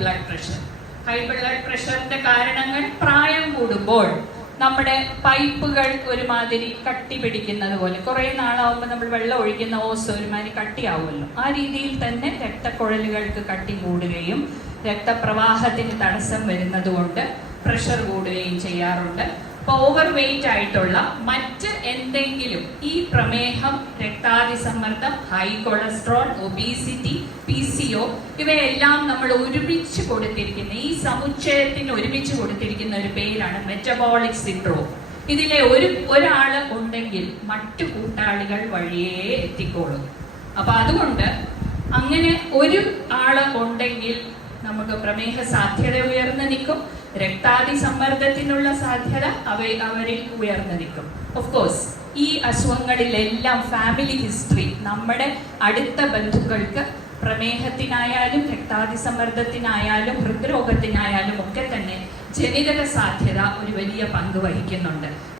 Blood pressure. High blood പ്രഷറിന്റെ കാരണങ്ങൾ പ്രായം കൂടുമ്പോൾ നമ്മുടെ പൈപ്പുകൾ ഒരുമാതിരി കട്ടി പിടിക്കുന്നത് പോലെ, കുറെ നാളാവുമ്പോൾ നമ്മൾ വെള്ളം ഒഴിക്കുന്ന ഓസ് ഒരുമാതിരി കട്ടിയാവുമല്ലോ, ആ രീതിയിൽ തന്നെ രക്തക്കുഴലുകൾക്ക് കട്ടി കൂടുകയും രക്തപ്രവാഹത്തിന് തടസ്സം വരുന്നത് കൊണ്ട് പ്രഷർ കൂടുകയും ചെയ്യാറുണ്ട്. ഓവർ വെയിറ്റ് ആയിട്ടുള്ള മറ്റ് എന്തെങ്കിലും ഈ പ്രമേഹം, രക്താതിസമ്മർദ്ദം, ഹൈ കൊളസ്ട്രോൾ, ഒബീസിറ്റി, PCO ഇവയെല്ലാം നമ്മൾ ഒരുമിച്ച് കൊടുത്തിരിക്കുന്ന, ഈ സമുച്ചയത്തിന് ഒരുമിച്ച് കൊടുത്തിരിക്കുന്ന ഒരു പേരാണ് മെറ്റബോളിക് സിൻഡ്രോം. ഇതിലെ ഒരാള് ഉണ്ടെങ്കിൽ മറ്റു കൂട്ടാളികൾ വഴിയേ എത്തിക്കോളും. അപ്പൊ അതുകൊണ്ട് അങ്ങനെ ഒരു ആള് ഉണ്ടെങ്കിൽ നമുക്ക് പ്രമേഹ സാധ്യത ഉയർന്നു നിൽക്കും, രക്താതിസമ്മർദ്ദത്തിനുള്ള സാധ്യത അവരിൽ ഉയർന്നു നിൽക്കും. ഓഫ് കോഴ്സ് ഈ അസുഖങ്ങളിലെല്ലാം ഫാമിലി ഹിസ്റ്ററി, നമ്മുടെ അടുത്ത ബന്ധുക്കൾക്ക് പ്രമേഹത്തിനായാലും രക്താതിസമ്മർദ്ദത്തിനായാലും ഹൃദ്രോഗത്തിനായാലും ഒക്കെ തന്നെ ജനിതക സാധ്യത ഒരു വലിയ പങ്ക് വഹിക്കുന്നുണ്ട്.